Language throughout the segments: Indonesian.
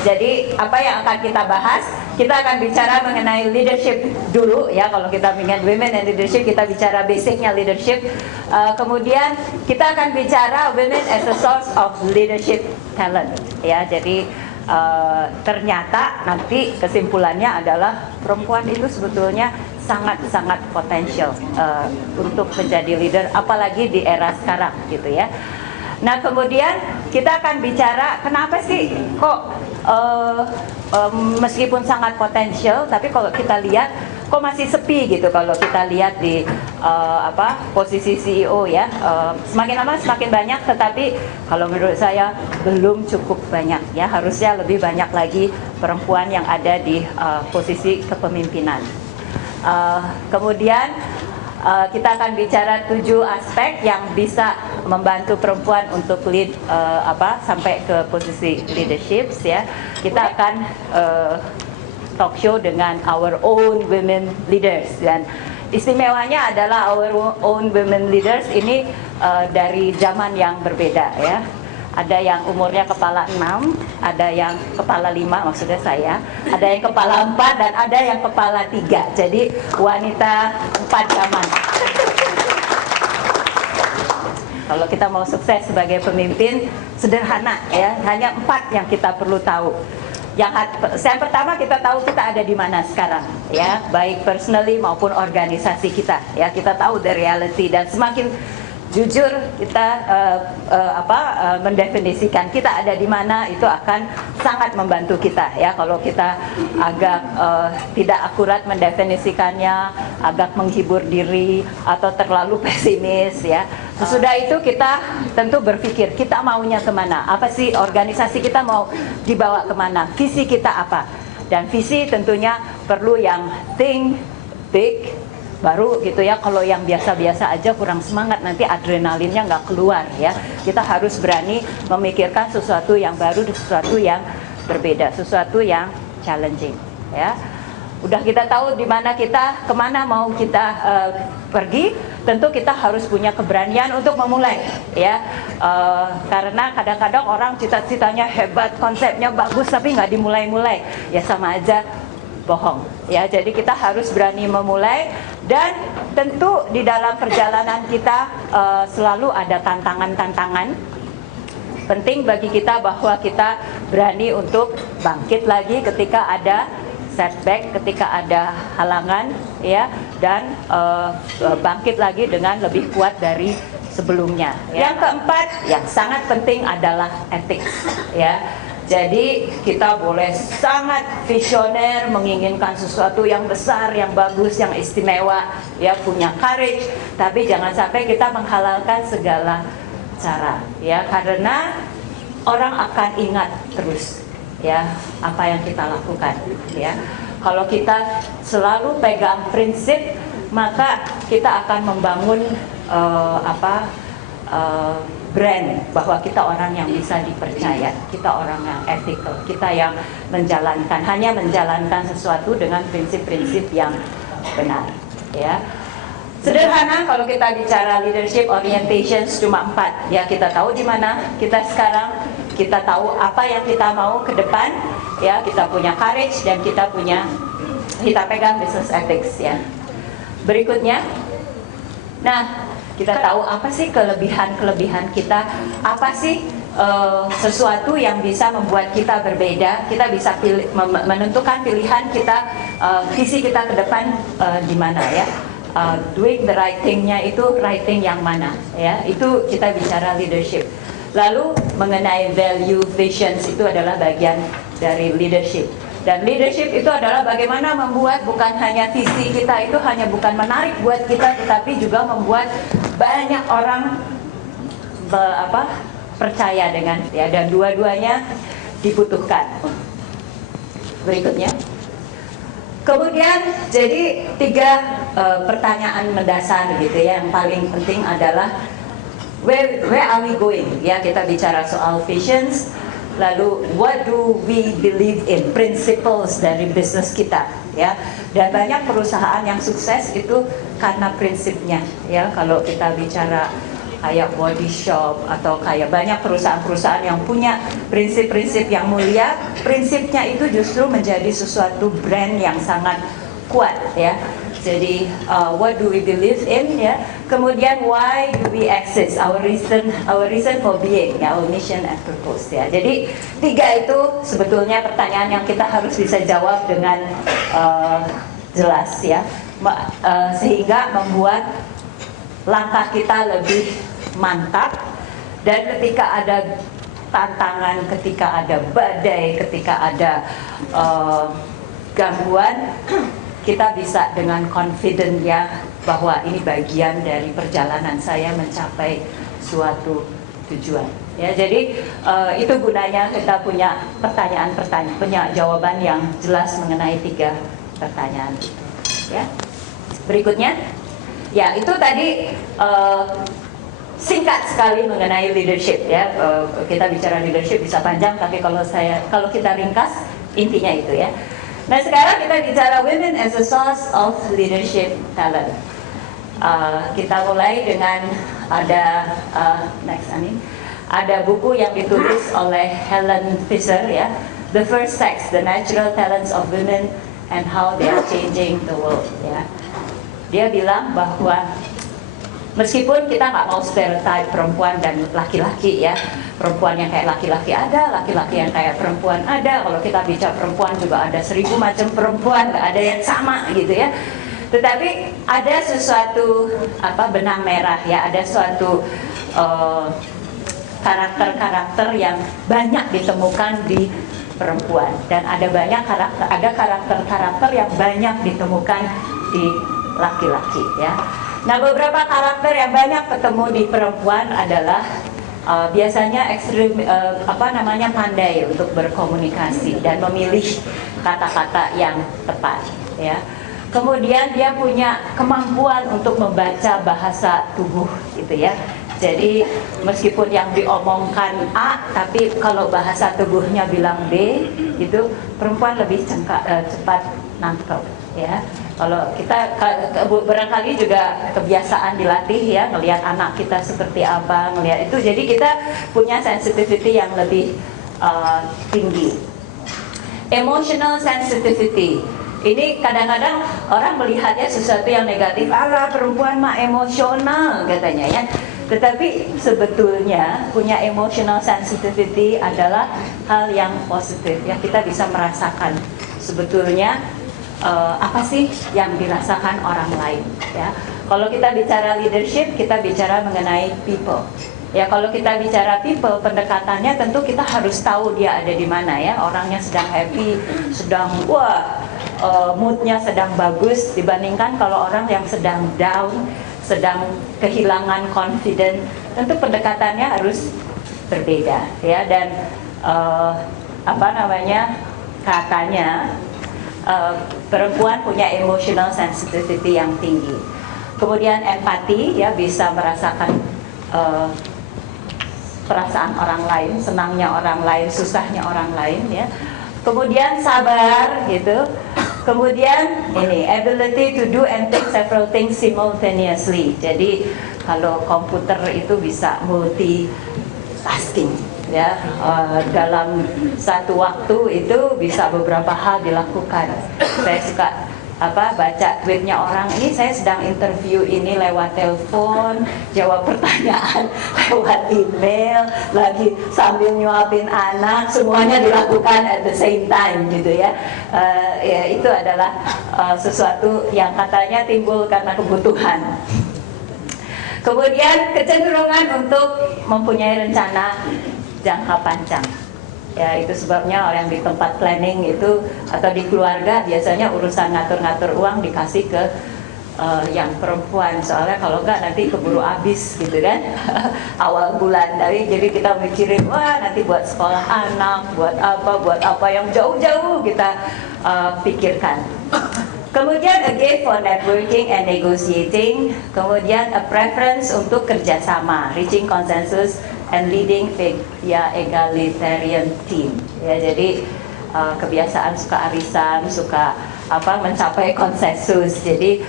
Jadi apa yang akan kita bahas? Kita akan bicara mengenai leadership dulu ya. Kalau kita ingin women and leadership, kita bicara basicnya leadership. Kemudian kita akan bicara women as a source of leadership talent ya. Jadi ternyata nanti kesimpulannya adalah perempuan itu sebetulnya sangat-sangat potensial untuk menjadi leader, apalagi di era sekarang gitu ya. Nah kemudian kita akan bicara kenapa sih kok meskipun sangat potensial, tapi kalau kita lihat kok masih sepi gitu. Kalau kita lihat di posisi CEO ya, semakin lama semakin banyak, tetapi kalau menurut saya belum cukup banyak ya. Harusnya lebih banyak lagi perempuan yang ada di posisi kepemimpinan. Kemudian kita akan bicara 7 aspek yang bisa membantu perempuan untuk lead sampai ke posisi leadership ya. Kita akan talk show dengan our own women leaders, dan istimewanya adalah our own women leaders ini dari zaman yang berbeda ya. Ada yang umurnya kepala 6, ada yang kepala 5 maksudnya saya, ada yang kepala 4, dan ada yang kepala 3. Jadi wanita 4 zaman. Kalau kita mau sukses sebagai pemimpin, sederhana ya, hanya 4 yang kita perlu tahu. Yang pertama, kita tahu kita ada di mana sekarang ya, baik personally maupun organisasi kita ya. Kita tahu the reality, dan semakin jujur kita mendefinisikan kita ada di mana, itu akan sangat membantu kita ya. Kalau kita agak tidak akurat mendefinisikannya, agak menghibur diri atau terlalu pesimis ya, sesudah itu kita tentu berpikir kita maunya kemana, apa sih organisasi kita mau dibawa kemana, visi kita apa. Dan visi tentunya perlu yang think big baru gitu ya. Kalau yang biasa-biasa aja kurang semangat, nanti adrenalinnya nggak keluar ya. Kita harus berani memikirkan sesuatu yang baru, sesuatu yang berbeda, sesuatu yang challenging ya. Udah kita tahu di mana kita, kemana mau kita pergi, tentu kita harus punya keberanian untuk memulai ya. Karena kadang-kadang orang cita-citanya hebat, konsepnya bagus, tapi nggak dimulai-mulai ya, sama aja bohong ya. Jadi kita harus berani memulai, dan tentu di dalam perjalanan kita selalu ada tantangan-tantangan. Penting bagi kita bahwa kita berani untuk bangkit lagi ketika ada setback, ketika ada halangan ya, dan bangkit lagi dengan lebih kuat dari sebelumnya ya. Yang keempat yang sangat penting adalah ethics ya. Jadi kita boleh sangat visioner, menginginkan sesuatu yang besar, yang bagus, yang istimewa, ya, punya courage, tapi jangan sampai kita menghalalkan segala cara, ya, karena orang akan ingat terus, ya, apa yang kita lakukan, ya. Kalau kita selalu pegang prinsip, maka kita akan membangun brand bahwa kita orang yang bisa dipercaya, kita orang yang ethical, kita yang hanya menjalankan sesuatu dengan prinsip-prinsip yang benar, ya. Sederhana kalau kita bicara leadership orientations cuma 4, ya. Kita tahu di mana kita sekarang, kita tahu apa yang kita mau ke depan, ya. Kita punya courage dan kita pegang business ethics, ya. Berikutnya, nah, kita tahu apa sih kelebihan kita, apa sih sesuatu yang bisa membuat kita berbeda, kita bisa menentukan pilihan kita, visi kita ke depan di mana, ya. Doing the right thing-nya itu right thing yang mana, ya, itu kita bicara leadership. Lalu mengenai value, visions, itu adalah bagian dari leadership. Dan leadership itu adalah bagaimana membuat bukan hanya visi kita itu hanya bukan menarik buat kita, tetapi juga membuat banyak orang percaya dengan, ya, dan dua-duanya dibutuhkan. Berikutnya. Kemudian jadi 3 pertanyaan mendasar gitu, ya, yang paling penting adalah where are we going, ya. Kita bicara soal visions, lalu what do we believe in, principles dari bisnis kita, ya. Dan banyak perusahaan yang sukses itu karena prinsipnya, ya. Kalau kita bicara kayak Body Shop atau kayak banyak perusahaan-perusahaan yang punya prinsip-prinsip yang mulia, prinsipnya itu justru menjadi sesuatu brand yang sangat kuat, ya. Jadi what do we believe in, ya. Kemudian why do we exist, our reason for being, ya, our mission and purpose, ya. Jadi 3 itu sebetulnya pertanyaan yang kita harus bisa jawab dengan jelas, ya, sehingga membuat langkah kita lebih mantap. Dan ketika ada tantangan, ketika ada badai, ketika ada gangguan, kita bisa dengan confident, ya, bahwa ini bagian dari perjalanan saya mencapai suatu tujuan, ya. Jadi itu gunanya kita punya pertanyaan-pertanyaan, punya jawaban yang jelas mengenai 3 pertanyaan, ya. Berikutnya, ya, itu tadi singkat sekali mengenai leadership, ya. Kita bicara leadership bisa panjang, tapi kalau kita ringkas intinya itu, ya. Nah, sekarang kita bicara women as a source of leadership talent. Kita mulai dengan ada next Ani, ada buku yang ditulis oleh Helen Fisher, ya, The First Sex: The Natural Talents of Women and How They Are Changing the World, ya. Dia bilang bahwa meskipun kita nggak mau stereotip perempuan dan laki-laki, ya, perempuan yang kayak laki-laki ada, laki-laki yang kayak perempuan ada. Kalau kita bicara perempuan juga ada 1000 macam perempuan, nggak ada yang sama gitu, ya. Tetapi ada sesuatu benang merah, ya, ada suatu karakter-karakter yang banyak ditemukan di perempuan, dan ada karakter-karakter yang banyak ditemukan di laki-laki, ya. Nah, beberapa karakter yang banyak ketemu di perempuan adalah biasanya ekstrim, pandai untuk berkomunikasi dan memilih kata-kata yang tepat, ya. Kemudian dia punya kemampuan untuk membaca bahasa tubuh, gitu, ya. Jadi meskipun yang diomongkan A, tapi kalau bahasa tubuhnya bilang B, itu perempuan lebih cepat nangkep, ya. Kalau kita barangkali juga kebiasaan dilatih, ya, ngelihat anak kita seperti apa, ngelihat itu, jadi kita punya sensitivity yang lebih tinggi. Emotional sensitivity, ini kadang-kadang orang melihatnya sesuatu yang negatif, alah perempuan mah emosional katanya, ya. Tetapi sebetulnya punya emotional sensitivity adalah hal yang positif, ya. Kita bisa merasakan sebetulnya apa sih yang dirasakan orang lain, ya. Kalau kita bicara leadership, kita bicara mengenai people, ya. Kalau kita bicara people, pendekatannya tentu kita harus tahu dia ada di mana, ya. Orangnya sedang happy, sedang moodnya sedang bagus, dibandingkan kalau orang yang sedang down, sedang kehilangan confidence, tentu pendekatannya harus berbeda, ya. Dan katanya perempuan punya emotional sensitivity yang tinggi. Kemudian empati, ya, bisa merasakan perasaan orang lain, senangnya orang lain, susahnya orang lain, ya. Kemudian sabar, gitu. Kemudian ini ability to do and think several things simultaneously. Jadi kalau komputer itu bisa multitasking, ya, dalam satu waktu itu bisa beberapa hal dilakukan. Saya suka baca tweetnya orang, ini saya sedang interview ini lewat telepon, jawab pertanyaan lewat email, lagi sambil nyuapin anak, semuanya dilakukan at the same time, gitu, ya. Ya, itu adalah sesuatu yang katanya timbul karena kebutuhan. Kemudian kecenderungan untuk mempunyai rencana jangka panjang, ya. Itu sebabnya orang di tempat planning itu atau di keluarga biasanya urusan ngatur-ngatur uang dikasih ke yang perempuan, soalnya kalau enggak nanti keburu habis, gitu, kan. Awal bulan dari, jadi kita mikirin, wah nanti buat sekolah anak, buat apa yang jauh-jauh kita pikirkan. Kemudian a gift for networking and negotiating. Kemudian a preference untuk kerjasama, reaching consensus and leading via egalitarian team. Ya, jadi kebiasaan suka arisan, suka mencapai konsensus. Jadi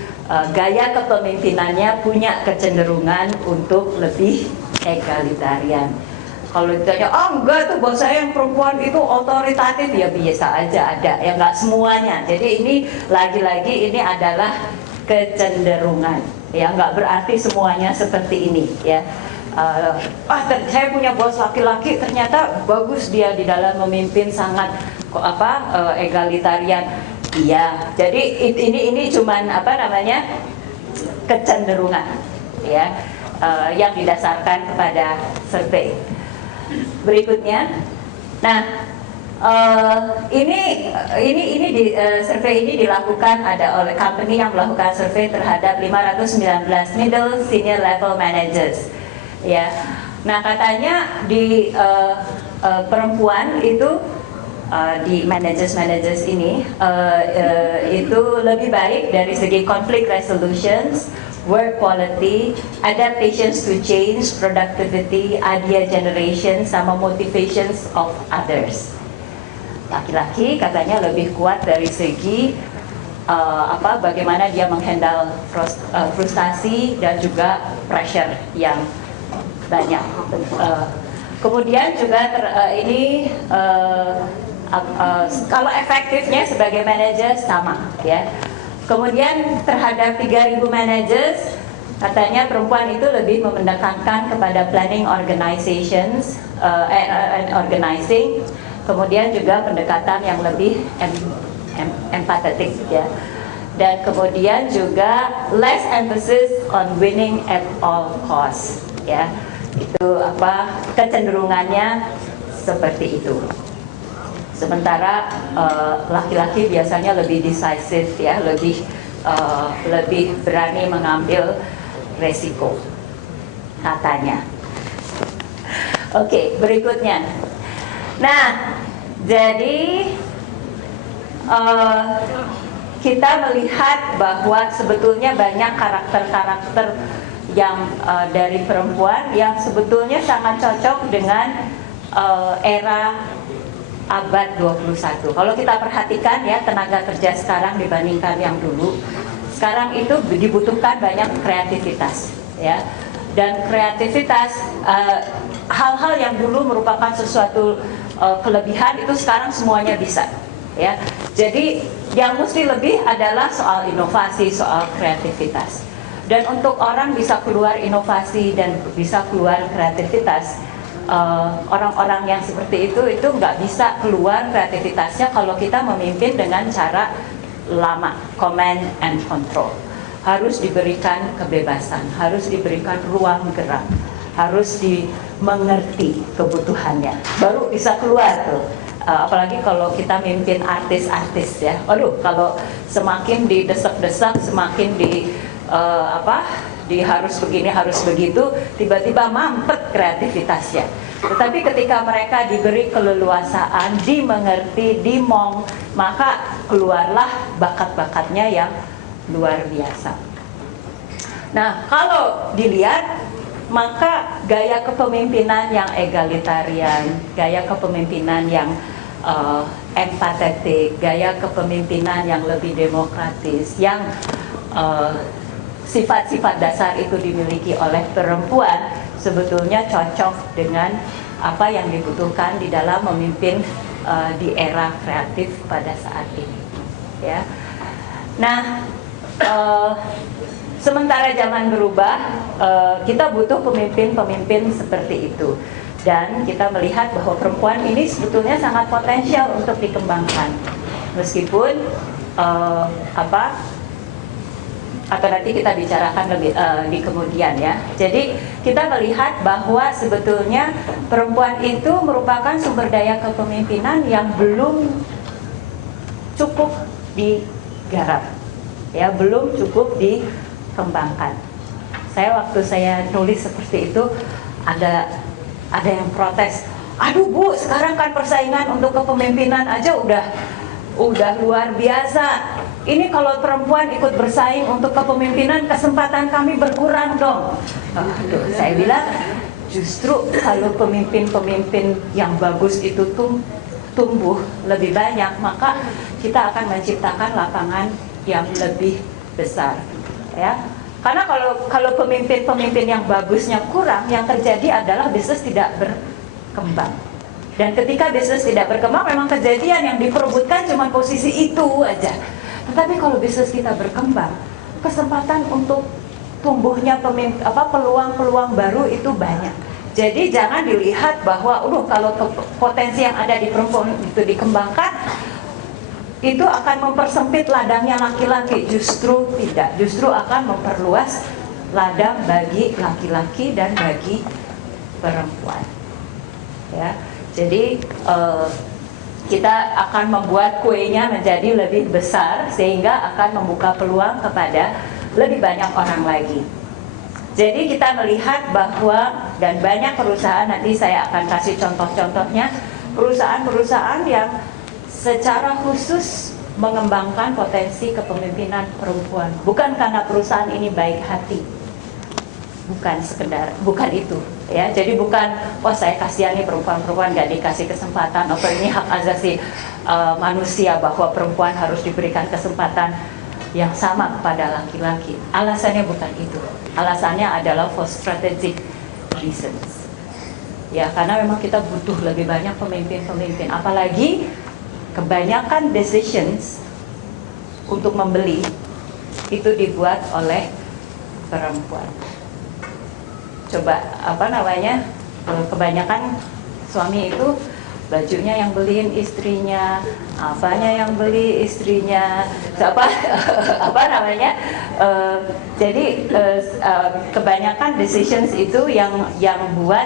gaya kepemimpinannya punya kecenderungan untuk lebih egalitarian. Kalau ditanya, enggak tuh bos saya yang perempuan itu otoritatif, ya biasa aja ada, ya enggak semuanya. Jadi ini lagi-lagi ini adalah kecenderungan, ya enggak berarti semuanya seperti ini, ya. Saya punya bos laki-laki ternyata bagus dia di dalam memimpin, sangat egalitarian. Iya, jadi ini cuman kecenderungan, ya, yang didasarkan kepada survei. Berikutnya, nah survei ini dilakukan oleh company yang melakukan survei terhadap 519 middle senior level managers, ya. Nah, katanya di perempuan itu di managers ini itu lebih baik dari segi conflict resolutions, work quality, adaptations to change, productivity, idea generation, sama motivations of others. Laki-laki katanya lebih kuat dari segi bagaimana dia menghandle frustasi dan juga pressure yang banyak. Kemudian juga kalau efektifnya sebagai manajer sama, ya. Kemudian terhadap 3.000 managers, katanya perempuan itu lebih menekankan kepada planning organizations and organizing, kemudian juga pendekatan yang lebih empathetic, ya. Dan kemudian juga less emphasis on winning at all costs, ya. Itu kecenderungannya seperti itu. Sementara laki-laki biasanya lebih decisive, ya, lebih berani mengambil resiko, katanya. Oke, berikutnya. Nah, jadi kita melihat bahwa sebetulnya banyak karakter-karakter yang dari perempuan yang sebetulnya sangat cocok dengan era abad 21. Kalau kita perhatikan, ya, tenaga kerja sekarang dibandingkan yang dulu, sekarang itu dibutuhkan banyak kreativitas, ya. Dan kreativitas, hal-hal yang dulu merupakan sesuatu kelebihan itu sekarang semuanya bisa, ya. Jadi yang mesti lebih adalah soal inovasi, soal kreativitas. Dan untuk orang bisa keluar inovasi dan bisa keluar kreativitas, orang-orang yang seperti itu nggak bisa keluar kreativitasnya kalau kita memimpin dengan cara lama, command and control. Harus diberikan kebebasan, harus diberikan ruang gerak, harus dimengerti kebutuhannya, baru bisa keluar tuh. Apalagi kalau kita mimpin artis-artis, ya. Kalau semakin didesak-desak, semakin harus begini, harus begitu, tiba-tiba mampet kreativitasnya. Tetapi ketika mereka diberi keleluasaan, dimengerti, maka keluarlah bakat-bakatnya yang luar biasa. Nah, kalau dilihat, maka gaya kepemimpinan yang egalitarian, gaya kepemimpinan yang empatetik, gaya kepemimpinan yang lebih demokratis, yang sifat-sifat dasar itu dimiliki oleh perempuan, sebetulnya cocok dengan apa yang dibutuhkan di dalam memimpin di era kreatif pada saat ini, ya. Nah, sementara zaman berubah, kita butuh pemimpin-pemimpin seperti itu, dan kita melihat bahwa perempuan ini sebetulnya sangat potensial untuk dikembangkan, meskipun atau nanti kita bicarakan lebih di kemudian, ya. Jadi kita melihat bahwa sebetulnya perempuan itu merupakan sumber daya kepemimpinan yang belum cukup digarap, ya, belum cukup dikembangkan. Waktu saya nulis seperti itu, ada yang protes, aduh Bu, sekarang kan persaingan untuk kepemimpinan aja udah luar biasa. Ini kalau perempuan ikut bersaing untuk kepemimpinan, kesempatan kami berkurang dong. Saya bilang, justru kalau pemimpin-pemimpin yang bagus itu tumbuh lebih banyak, maka kita akan menciptakan lapangan yang lebih besar, ya. Karena kalau pemimpin-pemimpin yang bagusnya kurang, yang terjadi adalah bisnis tidak berkembang. Dan ketika bisnis tidak berkembang, memang kejadian yang diperebutkan cuma posisi itu aja. Tetapi kalau bisnis kita berkembang, kesempatan untuk tumbuhnya peluang-peluang baru itu banyak. Jadi jangan dilihat bahwa kalau potensi yang ada di perempuan itu dikembangkan, itu akan mempersempit ladangnya laki-laki. Justru tidak, justru akan memperluas ladang bagi laki-laki dan bagi perempuan, ya. Jadi kita akan membuat kuenya menjadi lebih besar, sehingga akan membuka peluang kepada lebih banyak orang lagi. Jadi kita melihat bahwa, dan banyak perusahaan, nanti saya akan kasih contoh-contohnya, perusahaan-perusahaan yang secara khusus mengembangkan potensi kepemimpinan perempuan. Bukan karena perusahaan ini baik hati, bukan itu, ya. Jadi bukan, saya kasihani perempuan-perempuan gak dikasih kesempatan, atau ini hak asasi manusia bahwa perempuan harus diberikan kesempatan yang sama kepada laki-laki. Alasannya bukan itu. Alasannya adalah for strategic reasons, ya, karena memang kita butuh lebih banyak pemimpin-pemimpin. Apalagi kebanyakan decisions untuk membeli itu dibuat oleh perempuan. Coba kebanyakan suami itu bajunya yang beliin istrinya, apanya yang beli istrinya, jadi kebanyakan decisions itu yang buat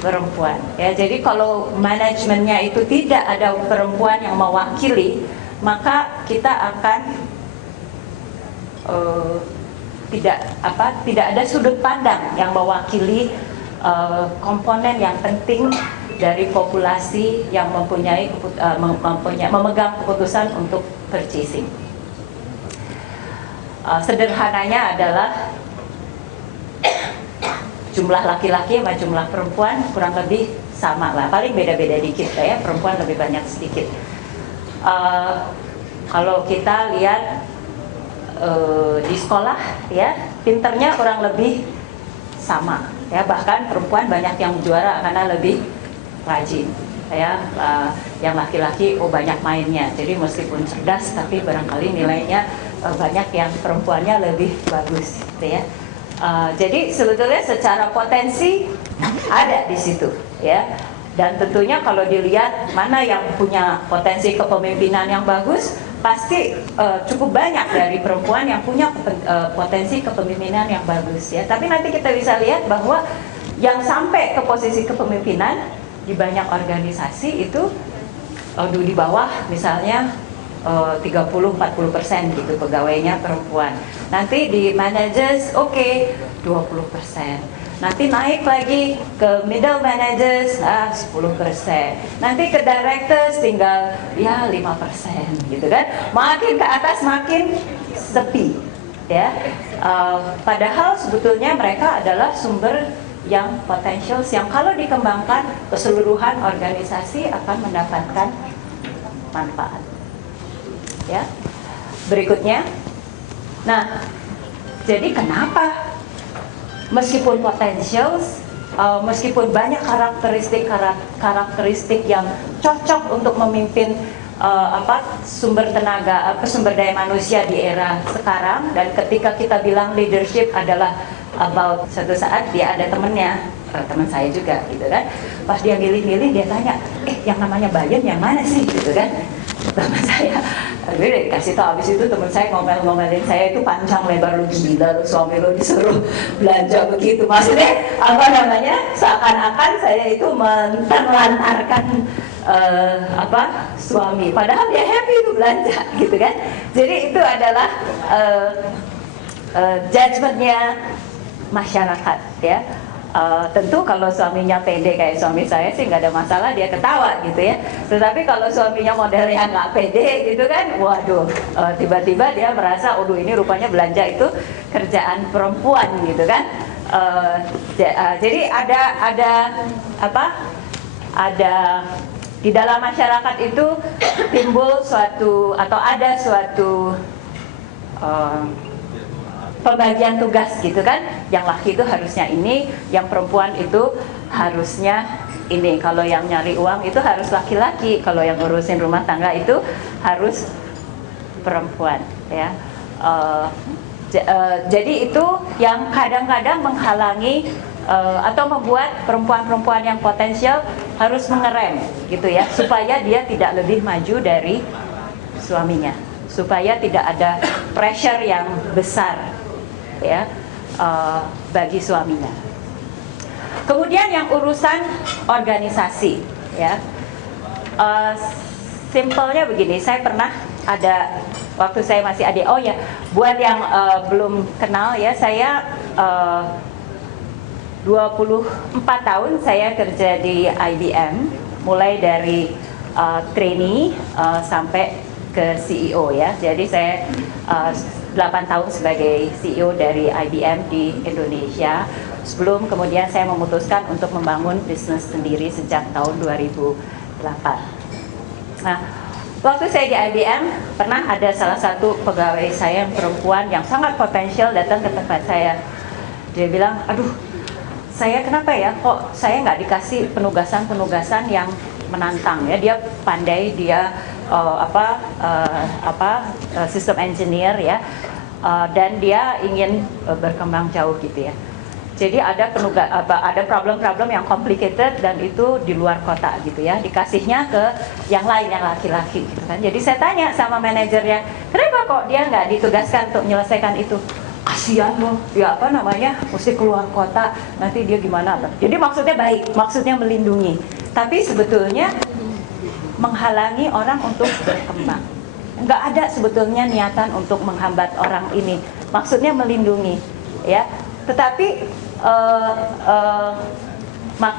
perempuan, ya. Jadi kalau manajemennya itu tidak ada perempuan yang mewakili, maka kita akan tidak ada sudut pandang yang mewakili komponen yang penting dari populasi yang memegang keputusan untuk purchasing. Sederhananya adalah jumlah laki-laki sama jumlah perempuan kurang lebih sama lah, paling beda-beda dikit lah, ya, perempuan lebih banyak sedikit. Kalau kita lihat di sekolah, ya, pinternya kurang lebih sama, ya, bahkan perempuan banyak yang juara karena lebih rajin, ya. Yang laki-laki banyak mainnya, jadi meskipun cerdas tapi barangkali nilainya banyak yang perempuannya lebih bagus, gitu, ya. Jadi sebetulnya secara potensi ada di situ, ya. Dan tentunya kalau dilihat mana yang punya potensi kepemimpinan yang bagus, pasti cukup banyak dari perempuan yang punya potensi kepemimpinan yang bagus, ya. Tapi nanti kita bisa lihat bahwa yang sampai ke posisi kepemimpinan di banyak organisasi itu di bawah misalnya 30-40% gitu pegawainya perempuan. Nanti di managers 20%. Nanti naik lagi ke middle managers 10%. Nanti ke directors tinggal 5% gitu kan. Makin ke atas makin sepi, ya. Padahal sebetulnya mereka adalah sumber yang potensial, yang kalau dikembangkan keseluruhan organisasi akan mendapatkan manfaat, ya. Berikutnya, nah, jadi kenapa meskipun potensial, meskipun banyak karakteristik yang cocok untuk memimpin sumber daya manusia di era sekarang, dan ketika kita bilang leadership adalah about suatu saat dia ada temennya, teman saya juga gitu kan, pas dia milih-milih dia tanya, yang namanya Bayan yang mana sih gitu kan, teman saya, jadi dikasih tau. Abis itu teman saya ngomel-ngomelin saya, itu panjang lebar, lu gila, lu suami lu disuruh belanja begitu, maksudnya seakan-akan saya itu menelantarkan suami, padahal dia happy itu belanja gitu kan. Jadi itu adalah judgementnya masyarakat, ya. Tentu kalau suaminya pede kayak suami saya sih nggak ada masalah, dia ketawa gitu, ya. Tetapi kalau suaminya modelnya nggak pede gitu kan, waduh, tiba-tiba dia merasa, ini rupanya belanja itu kerjaan perempuan gitu kan. Jadi ada apa? Ada di dalam masyarakat itu timbul suatu atau ada suatu pembagian tugas gitu kan. Yang laki itu harusnya ini, yang perempuan itu harusnya ini. Kalau yang nyari uang itu harus laki-laki, kalau yang ngurusin rumah tangga itu harus perempuan, ya. Jadi itu yang kadang-kadang menghalangi atau membuat perempuan-perempuan yang potensial harus mengerem gitu ya, supaya dia tidak lebih maju dari suaminya, supaya tidak ada pressure yang besar ya bagi suaminya. Kemudian yang urusan organisasi ya, simpelnya begini, saya pernah ada waktu saya masih adik, oh ya, buat yang belum kenal ya, saya 24 tahun saya kerja di IBM, mulai dari trainee sampai ke CEO ya. Jadi saya 8 tahun sebagai CEO dari IBM di Indonesia, sebelum kemudian saya memutuskan untuk membangun bisnis sendiri sejak tahun 2008. Nah, waktu saya di IBM, pernah ada salah satu pegawai saya yang perempuan yang sangat potensial datang ke tempat saya. Dia bilang, aduh, saya kenapa ya, kok saya nggak dikasih penugasan-penugasan yang menantang ya. Dia pandai, dia sistem engineer ya, dan dia ingin berkembang jauh gitu ya. Jadi ada problem-problem yang complicated dan itu di luar kota gitu ya, dikasihnya ke yang lain, yang laki-laki gitu kan. Jadi saya tanya sama manajernya, kenapa kok dia nggak ditugaskan untuk menyelesaikan itu? Kasihan loh, ya apa namanya, mesti keluar kota, nanti dia gimana? Jadi maksudnya baik, maksudnya melindungi, tapi sebetulnya menghalangi orang untuk berkembang. Nggak ada sebetulnya niatan untuk menghambat orang ini, maksudnya melindungi ya. Tetapi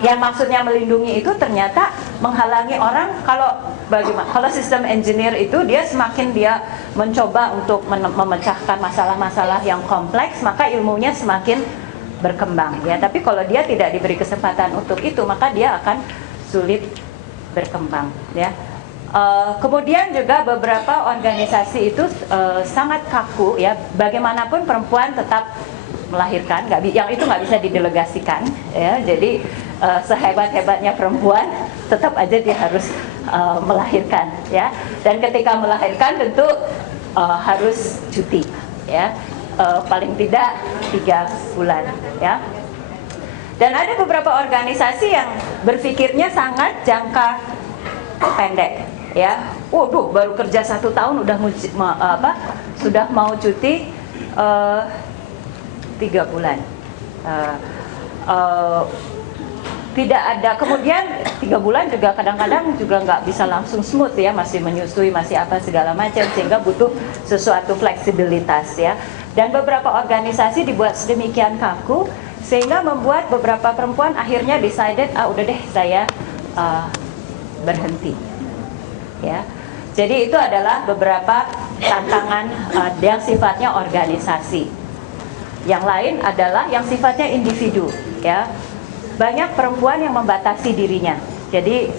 yang maksudnya melindungi itu ternyata menghalangi orang. Kalau sistem engineer itu dia semakin dia mencoba untuk memecahkan masalah-masalah yang kompleks, maka ilmunya semakin berkembang ya. Tapi kalau dia tidak diberi kesempatan untuk itu, maka dia akan sulit berkembang ya. Kemudian juga beberapa organisasi itu sangat kaku ya. Bagaimanapun perempuan tetap melahirkan, yang itu nggak bisa didelegasikan ya. Jadi sehebat-hebatnya perempuan tetap aja dia harus melahirkan ya. Dan ketika melahirkan tentu harus cuti ya, paling tidak 3 bulan ya. Dan ada beberapa organisasi yang berpikirnya sangat jangka pendek ya. Waduh, baru kerja 1 tahun udah sudah mau cuti 3 bulan. Tidak ada, kemudian 3 bulan juga kadang-kadang juga nggak bisa langsung smooth ya, masih menyusui, masih apa segala macam, sehingga butuh sesuatu fleksibilitas ya. Dan beberapa organisasi dibuat sedemikian kaku sehingga membuat beberapa perempuan akhirnya decided, udah deh saya berhenti ya. Jadi itu adalah beberapa tantangan yang sifatnya organisasi. Yang lain adalah yang sifatnya individu ya. Banyak perempuan yang membatasi dirinya. Jadi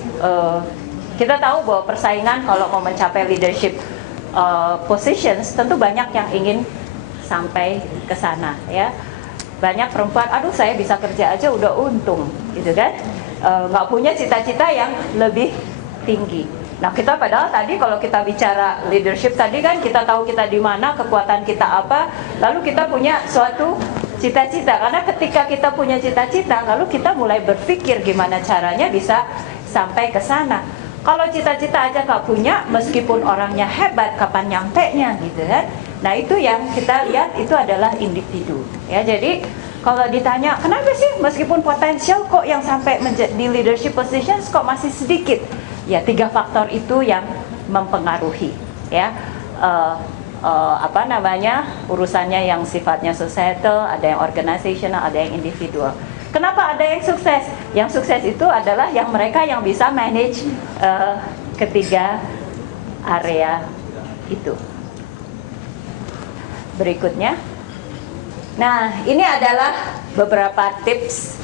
kita tahu bahwa persaingan kalau mau mencapai leadership positions, tentu banyak yang ingin sampai ke sana ya. Banyak perempuan, aduh saya bisa kerja aja udah untung gitu kan, nggak punya cita-cita yang lebih tinggi. Nah kita padahal tadi kalau kita bicara leadership tadi kan kita tahu kita di mana, kekuatan kita apa, lalu kita punya suatu cita-cita. Karena ketika kita punya cita-cita, lalu kita mulai berpikir gimana caranya bisa sampai ke sana. Kalau cita-cita aja nggak punya, meskipun orangnya hebat, kapan nyampe-nya gitu kan. Nah itu yang kita lihat, itu adalah individu ya. Jadi kalau ditanya kenapa sih meskipun potensial kok yang sampai di leadership positions kok masih sedikit, ya 3 faktor itu yang mempengaruhi ya. Urusannya yang sifatnya societal, ada yang organizational, ada yang individual. Kenapa ada yang sukses? Yang sukses itu adalah yang mereka yang bisa manage ketiga area itu. Berikutnya, Nah, ini adalah beberapa tips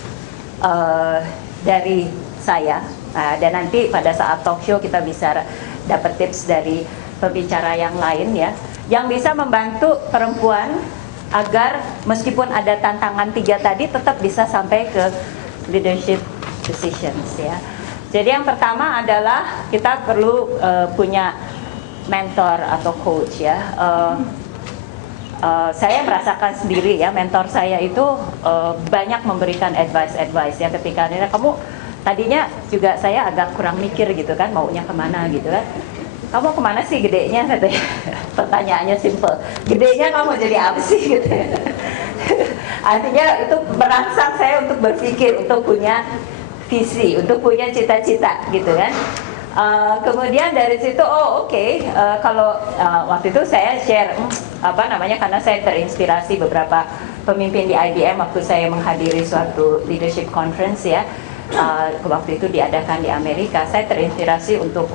dari saya. Dan nanti pada saat talk show kita bisa dapat tips dari pembicara yang lain ya, yang bisa membantu perempuan agar meskipun ada tantangan 3 tadi tetap bisa sampai ke leadership positions ya. Jadi yang pertama adalah kita perlu punya mentor atau coach ya. Saya merasakan sendiri ya, mentor saya itu banyak memberikan advice ya, ketika kamu tadinya juga saya agak kurang mikir gitu kan, maunya kemana gitu kan. Kamu kemana sih gedenya katanya. Pertanyaannya simple, gedenya kamu jadi apa sih gitu. Artinya itu merangsang saya untuk berpikir, untuk punya visi, untuk punya cita-cita gitu kan. Kemudian dari situ kalau waktu itu saya share karena saya terinspirasi beberapa pemimpin di IBM waktu saya menghadiri suatu leadership conference ya, waktu itu diadakan di Amerika. Saya terinspirasi untuk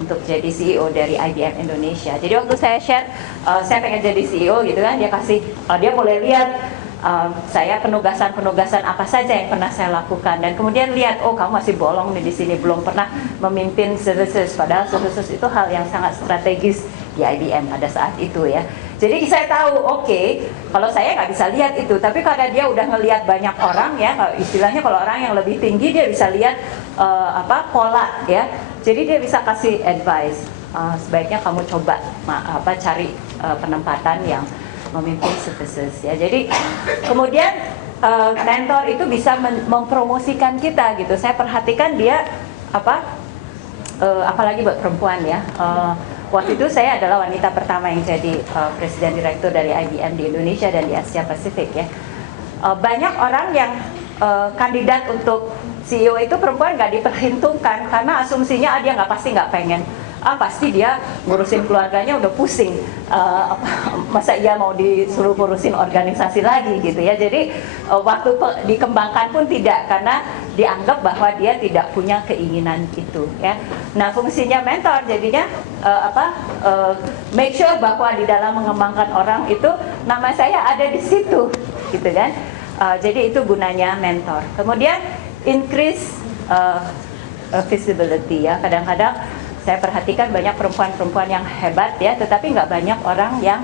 untuk jadi CEO dari IBM Indonesia. Jadi waktu saya share saya pengen jadi CEO gitu kan, dia boleh lihat saya penugasan apa saja yang pernah saya lakukan, dan kemudian lihat, oh kamu masih bolong nih di sini, belum pernah memimpin services, padahal services itu hal yang sangat strategis di IBM pada saat itu ya. Jadi saya tahu, kalau saya nggak bisa lihat itu, tapi karena dia udah ngelihat banyak orang ya, istilahnya kalau orang yang lebih tinggi dia bisa lihat pola ya, jadi dia bisa kasih advice, sebaiknya kamu coba cari penempatan yang memimpin services ya. Jadi kemudian mentor itu bisa mempromosikan kita gitu. Saya perhatikan dia apalagi buat perempuan ya. Waktu itu saya adalah wanita pertama yang jadi presiden direktur dari IBM di Indonesia dan di Asia Pasifik ya. Banyak orang yang kandidat untuk CEO itu perempuan nggak diperhitungkan karena asumsinya dia pasti nggak pengen. Pasti dia ngurusin keluarganya udah pusing, masa ia mau disuruh ngurusin organisasi lagi gitu ya. Jadi waktu dikembangkan pun tidak, karena dianggap bahwa dia tidak punya keinginan itu ya. Nah, fungsinya mentor jadinya make sure bahwa di dalam mengembangkan orang itu nama saya ada di situ gitu kan. Jadi itu gunanya mentor. Kemudian increase visibility ya. Kadang-kadang saya perhatikan banyak perempuan-perempuan yang hebat ya, tetapi nggak banyak orang yang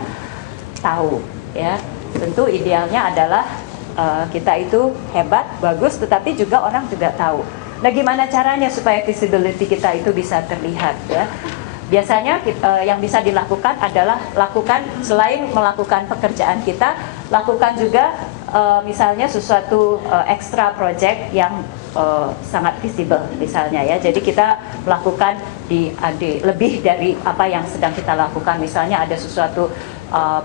tahu ya. Tentu idealnya adalah kita itu hebat, bagus, tetapi juga orang juga tahu. Nah, gimana caranya supaya visibility kita itu bisa terlihat ya? Biasanya yang bisa dilakukan adalah selain melakukan pekerjaan kita, lakukan juga misalnya sesuatu extra project yang sangat visible misalnya ya. Jadi kita melakukan lebih dari apa yang sedang kita lakukan. Misalnya ada sesuatu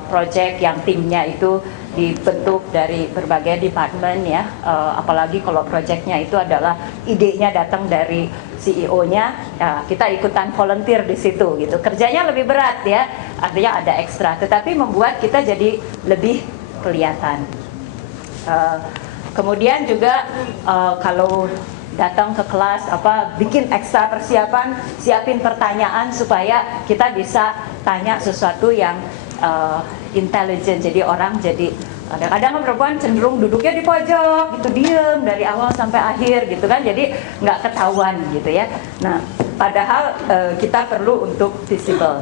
project yang timnya itu dibentuk dari berbagai departemen ya, apalagi kalau projectnya itu adalah idenya datang dari CEO-nya, ya, kita ikutan volunteer di situ gitu. Kerjanya lebih berat ya, artinya ada ekstra, tetapi membuat kita jadi lebih kelihatan. Kemudian juga kalau datang ke kelas bikin ekstra persiapan, siapin pertanyaan supaya kita bisa tanya sesuatu yang intelligent. Jadi orang jadi kadang-kadang perempuan cenderung duduknya di pojok gitu, diem dari awal sampai akhir gitu kan, jadi nggak ketahuan gitu ya. Nah, padahal kita perlu untuk visible.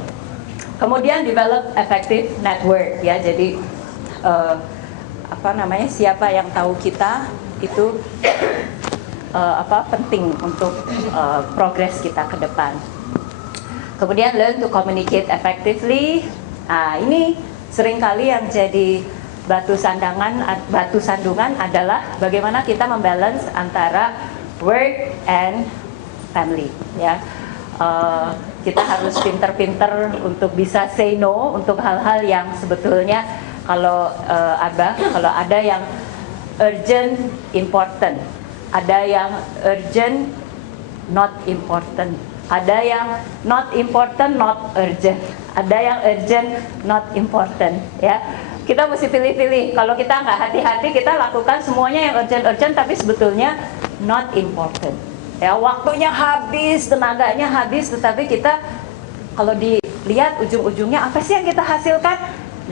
Kemudian develop effective network ya. Jadi siapa yang tahu kita itu penting untuk progres kita ke depan. Kemudian learn to communicate effectively. Ini seringkali yang jadi batu sandungan adalah bagaimana kita membalance antara work and family ya. Kita harus pinter-pinter untuk bisa say no untuk hal-hal yang sebetulnya kalau ada yang urgent important, ada yang urgent not important, ada yang not important not urgent, ada yang urgent not important ya. Kita mesti pilih-pilih. Kalau kita nggak hati-hati, kita lakukan semuanya yang urgent tapi sebetulnya not important ya. Waktunya habis, tenaganya habis, tetapi kita kalau dilihat ujung-ujungnya apa sih yang kita hasilkan?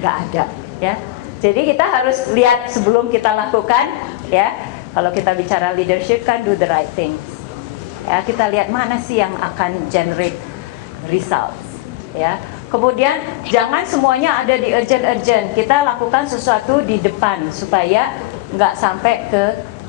Nggak ada ya. Jadi kita harus lihat sebelum kita lakukan, ya. Kalau kita bicara leadership kan do the right things. Ya, kita lihat mana sih yang akan generate results, ya. Kemudian jangan semuanya ada di urgent. Kita lakukan sesuatu di depan supaya nggak sampai ke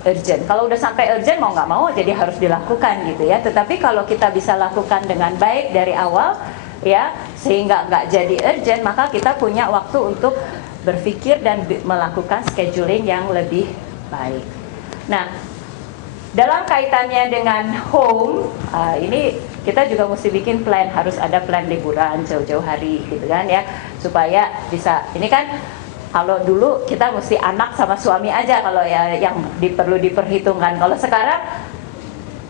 urgent. Kalau udah sampai urgent mau nggak mau jadi harus dilakukan gitu ya. Tetapi kalau kita bisa lakukan dengan baik dari awal, ya, sehingga nggak jadi urgent, maka kita punya waktu untuk berpikir dan melakukan scheduling yang lebih baik. Nah, dalam kaitannya dengan home, ini kita juga mesti bikin plan, harus ada plan liburan jauh-jauh hari gitu kan ya, supaya bisa, ini kan kalau dulu kita mesti anak sama suami aja kalau ya yang perlu diperhitungkan. Kalau sekarang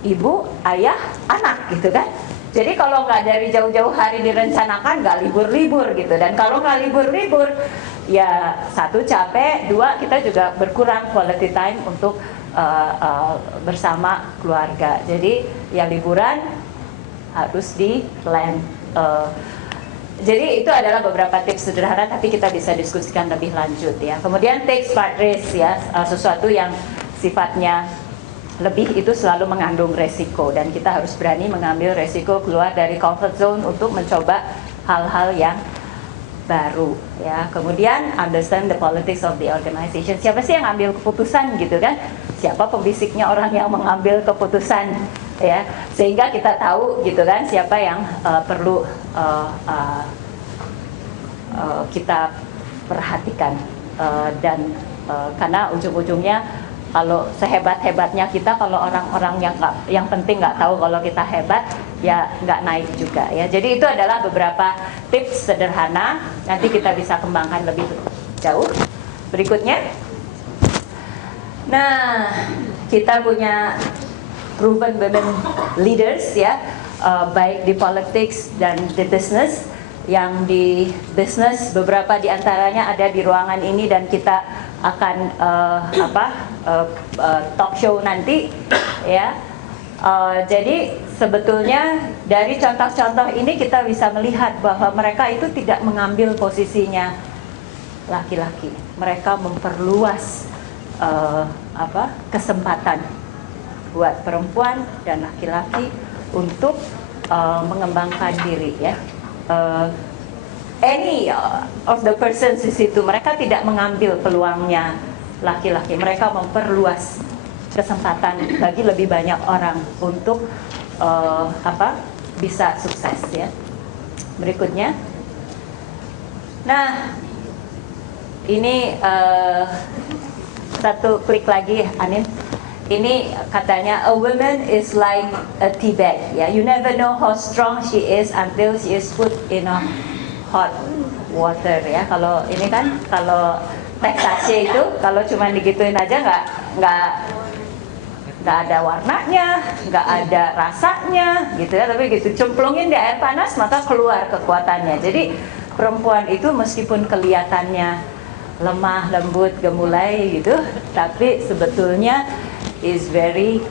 ibu, ayah, anak gitu kan. Jadi kalau nggak dari jauh-jauh hari direncanakan, nggak libur-libur gitu. Dan kalau nggak libur-libur, ya satu capek, dua kita juga berkurang quality time untuk bersama keluarga. Jadi ya liburan harus di plan. Jadi itu adalah beberapa tips sederhana, tapi kita bisa diskusikan lebih lanjut ya. Kemudian take smart risk ya, sesuatu yang sifatnya lebih itu selalu mengandung resiko, dan kita harus berani mengambil resiko keluar dari comfort zone untuk mencoba hal-hal yang baru ya. Kemudian understand the politics of the organization. Siapa sih yang ambil keputusan gitu kan? Siapa pembisiknya orang yang mengambil keputusan ya, sehingga kita tahu gitu kan siapa yang perlu kita perhatikan dan karena ujung-ujungnya kalau sehebat-hebatnya kita, kalau orang-orang yang penting nggak tahu kalau kita hebat, ya nggak naik juga ya. Jadi itu adalah beberapa tips sederhana. Nanti kita bisa kembangkan lebih jauh. Berikutnya, nah kita punya proven women leaders ya, baik di politics dan di business. Yang di business beberapa diantaranya ada di ruangan ini dan kita akan talk show nanti ya. Jadi sebetulnya dari contoh-contoh ini kita bisa melihat bahwa mereka itu tidak mengambil posisinya laki-laki. Mereka memperluas kesempatan buat perempuan dan laki-laki untuk mengembangkan diri ya. Any of the persons di situ, mereka tidak mengambil peluangnya laki-laki, mereka memperluas kesempatan bagi lebih banyak orang untuk bisa sukses ya. Berikutnya, nah ini satu klik lagi Anin. Ini katanya a woman is like a tea bag ya. You never know how strong she is until she is put in a hot water ya. Kalau ini kan kalau teh sachet itu kalau cuma digituin aja nggak ada warnanya, nggak ada rasanya gitu ya. Tapi gitu cemplungin di air panas maka keluar kekuatannya. Jadi perempuan itu meskipun kelihatannya lemah, lembut, gemulai gitu, tapi sebetulnya is very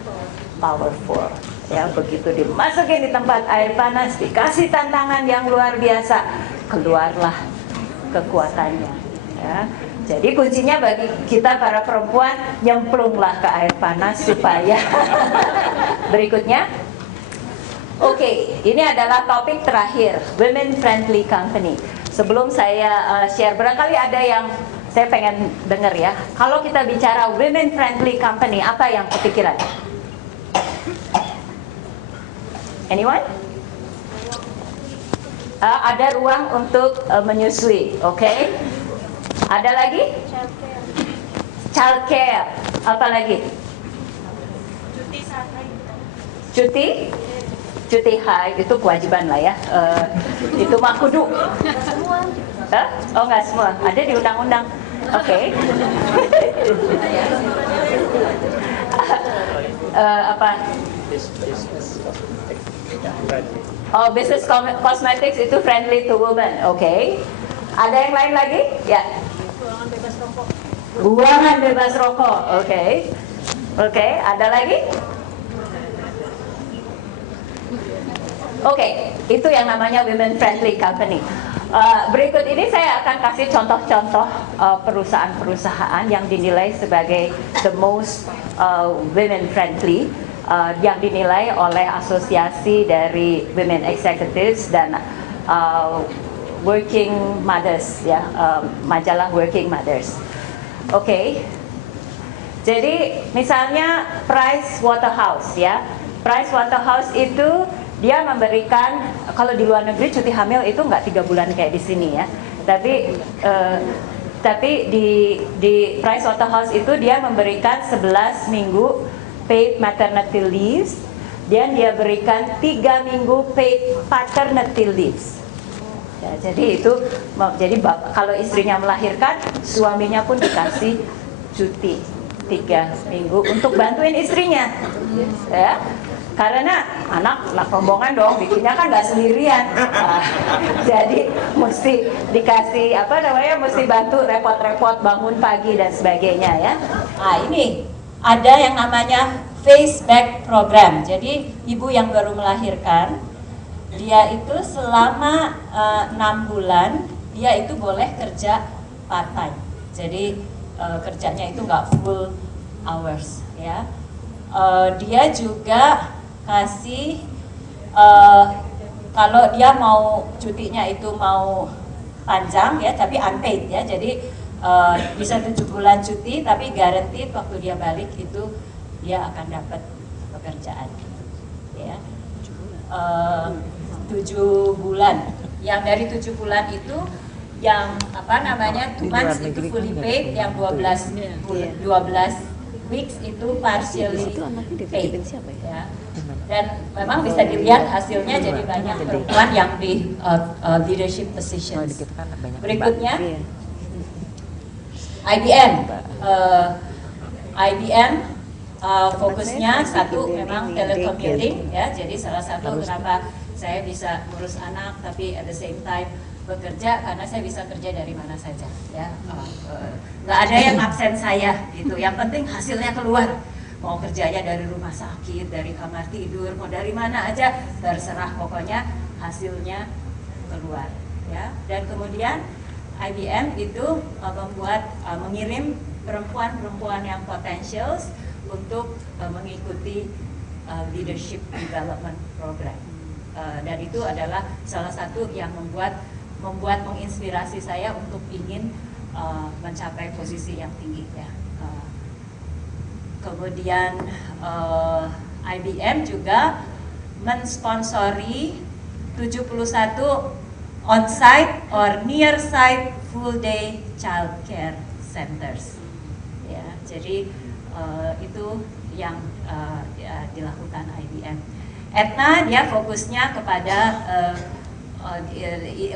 powerful ya. Begitu dimasukin di tempat air panas, dikasih tantangan yang luar biasa, keluarlah kekuatannya ya. Jadi kuncinya bagi kita para perempuan, nyemplunglah ke air panas supaya berikutnya. Oke, ini adalah topik terakhir, women friendly company. Sebelum saya share, barangkali ada yang saya pengen dengar ya. Kalau kita bicara women friendly company, apa yang kepikiran? Anyone? Ada ruang untuk menyusui, oke? Ada lagi? Childcare. Apa lagi? Cuti haid itu kewajiban lah ya. Itu mah kudu. Oh nggak semua, ada di undang-undang. Oke. Apa? Oh, business cosmetics itu friendly to women. Oke. Ada yang lain lagi? Ya. Ruangan bebas rokok. Ruangan bebas rokok. Oke. Oke. Ada lagi? Oke. Itu yang namanya women friendly company. Berikut ini saya akan kasih contoh-contoh perusahaan-perusahaan yang dinilai sebagai the most women friendly, yang dinilai oleh asosiasi dari women executives dan working mothers, ya, majalah Working Mothers. Oke. Jadi misalnya Price Waterhouse, ya. Price Waterhouse itu dia memberikan, kalau di luar negeri cuti hamil itu nggak 3 bulan kayak di sini, ya. Tapi di Price Waterhouse itu dia memberikan 11 minggu paid maternity leave, dan dia berikan 3 minggu paid paternity leave. Ya, jadi itu, jadi kalau istrinya melahirkan, suaminya pun dikasih cuti 3 minggu untuk bantuin istrinya, ya. Karena anak rombongan dong, bikinnya kan nggak sendirian, jadi mesti dikasih mesti bantu repot-repot bangun pagi dan sebagainya, ya. Nah, ini ada yang namanya face back program. Jadi ibu yang baru melahirkan, dia itu selama 6 bulan dia itu boleh kerja part time. Jadi kerjanya itu nggak full hours, ya. Dia juga kasih kalau dia mau cutinya itu mau panjang, ya, tapi unpaid, ya. Jadi bisa 7 bulan cuti, tapi guaranteed waktu dia balik itu dia akan dapat pekerjaan, ya. 7 bulan. Yang dari 7 bulan itu yang 2 months itu fully paid, yang 12 weeks itu partially paid, ya. Dan memang bisa dilihat hasilnya, jadi banyak perempuan yang di leadership positions. Berikutnya IBM. IBM fokusnya satu memang telecommuting, ya. Jadi salah satu kenapa saya bisa ngurus anak tapi at the same time bekerja, karena saya bisa kerja dari mana saja, ya. Nggak ada yang absen saya gitu. Yang penting hasilnya keluar. Mau kerjanya dari rumah sakit, dari kamar tidur, mau dari mana aja terserah, pokoknya hasilnya keluar, ya. Dan kemudian IBM itu mengirim perempuan-perempuan yang potensial untuk mengikuti leadership development program. Dan itu adalah salah satu yang membuat menginspirasi saya untuk ingin mencapai posisi yang tinggi, ya. Kemudian IBM juga mensponsori 71 on-site or near-site full-day childcare centers, ya. Jadi itu yang dilakukan IBM. Aetna dia fokusnya kepada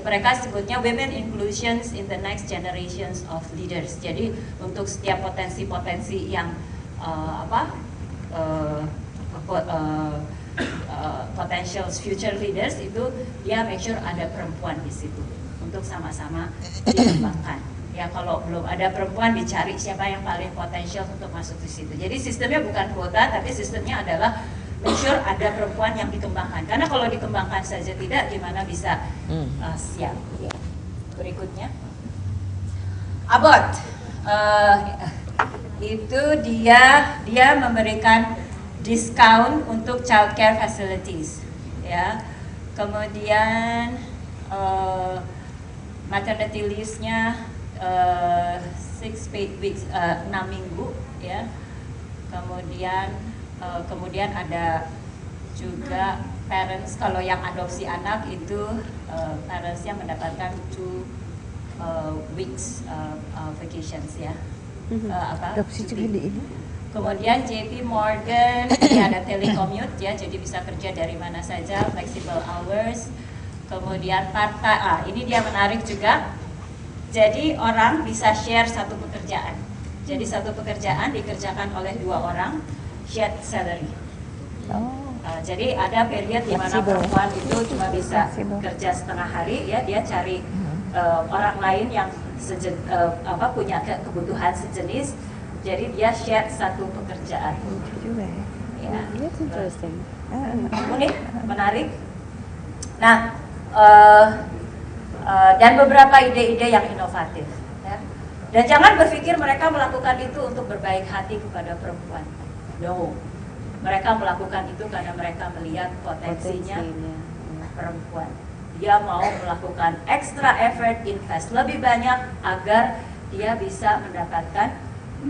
mereka sebutnya women inclusions in the next generations of leaders. Jadi untuk setiap potensi-potensi yang potential future leaders itu dia make sure ada perempuan di situ untuk sama-sama dikembangkan. Ya, kalau belum ada perempuan dicari siapa yang paling potensial untuk masuk di situ. Jadi sistemnya bukan kuota, tapi sistemnya adalah make sure ada perempuan yang dikembangkan. Karena kalau dikembangkan saja tidak, gimana bisa siap? Ya. Berikutnya, Abbott. Itu dia memberikan diskon untuk childcare facilities, ya. Kemudian maternity leave-nya 6 paid weeks, 6 minggu, ya. Kemudian ada juga parents, kalau yang adopsi anak itu parents-nya mendapatkan 2 weeks vacations, ya. Kemudian JP Morgan ya, ada telecommute, ya, jadi bisa kerja dari mana saja, flexible hours. Kemudian ini dia menarik juga. Jadi orang bisa share satu pekerjaan. Jadi satu pekerjaan dikerjakan oleh 2 orang, shared salary. Jadi ada period di mana perempuan itu cuma bisa kerja setengah hari, ya, dia cari orang lain yang punya kebutuhan sejenis, jadi dia share satu pekerjaan. Ya. That's interesting. Unik, menarik. Nah, dan beberapa ide-ide yang inovatif. Ya. Dan jangan berpikir mereka melakukan itu untuk berbaik hati kepada perempuan. No, mereka melakukan itu karena mereka melihat potensinya perempuan. Dia mau melakukan extra effort, invest lebih banyak agar dia bisa mendapatkan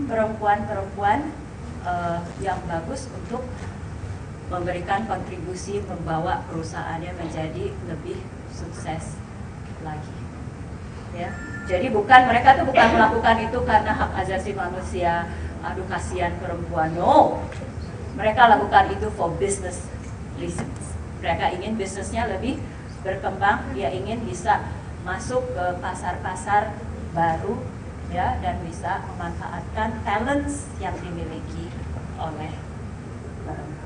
perempuan-perempuan yang bagus untuk memberikan kontribusi membawa perusahaannya menjadi lebih sukses lagi. Ya, jadi mereka tuh bukan melakukan itu karena hak asasi manusia, aduh kasihan perempuan. No, mereka lakukan itu for business reasons. Mereka ingin bisnisnya lebih berkembang, dia ingin bisa masuk ke pasar-pasar baru, ya, dan bisa memanfaatkan talents yang dimiliki oleh perempuan.